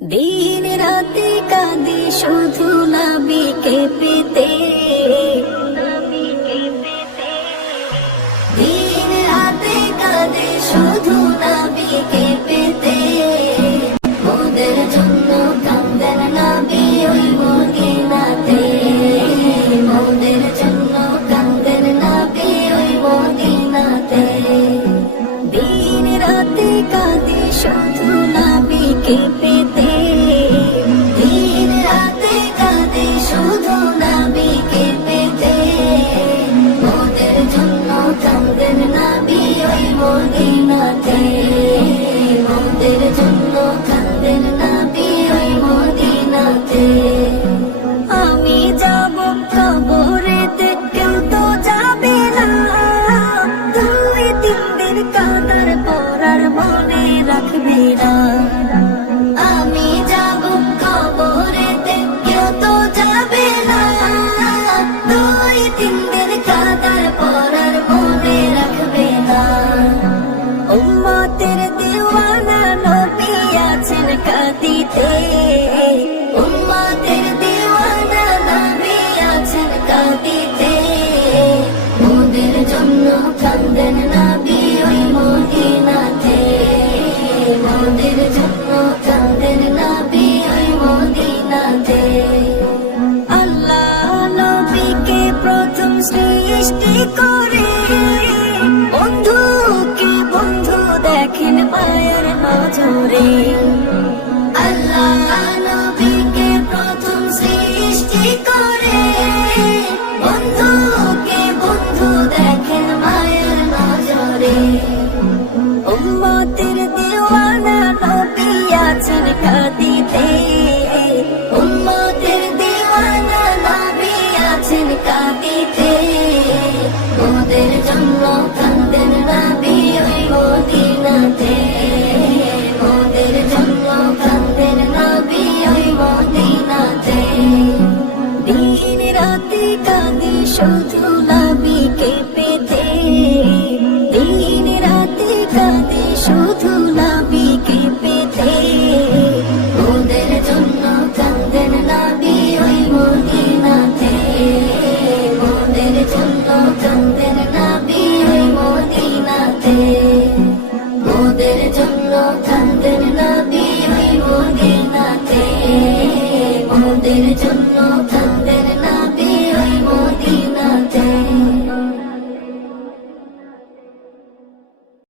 দিন রাতে কাঁদি শুধু নবীকে পেতে, দিন রাতে কাঁদি শুধু নবীকে পেতে। মোদের জন্য কাঁদেন নবী ওই মদিনাতে, মোদের জন্য কাঁদেন নবী ওই মদিনাতে। দিন রাতে কাঁদি শুধু নবীকে পেতে, দিন রাতে কাঁদি শুধু নবীকে পেতে। মোদের জন্য কাঁদেন নবী ওই মদিনাতে, মোদের জন্য কাঁদেন নবী ওই মদিনাতে। আমি যাব কবরেতে, কেউ তো যাবে না, দুই তিন দিন কাঁদার পর আর মনে রাখবে না। আমি যাব কবরেতে, কেউ তো যাবে না, দুই তিন দিন কাঁদার পর আর মনে রাখবে না। উম্মতের দিওয়ানা নবী আছেন কাঁদিতে, উম্মতের দিওয়ানা নবী আছেন কাঁদিতে। মোদের জন্য কাঁদেন নবী ওই মদিনাতে, মোদের জন্য কাঁদেন নবী ওই মদিনাতে। আল্লাহ নবীকে প্রথম সৃষ্টি করে, বন্ধুকে বন্ধু দেখেন মায়ের নজরে। আল্লাহ নবীকে প্রথম সৃষ্টি করে, বন্ধুকে বন্ধু দেখেন মায়ের নজরে। উম্মতের দিওয়ানা নবী আছেন কাঁদিতে, উম্মতের দিওয়ানা নবী আছেন কাঁদিতে। মোদের জন্য কাঁদেন নবী ওই মদিনাতে, মোদের জন্য কাঁদেন নবী ওই মদিনাতে। দিন রাতে কাঁদি শুধু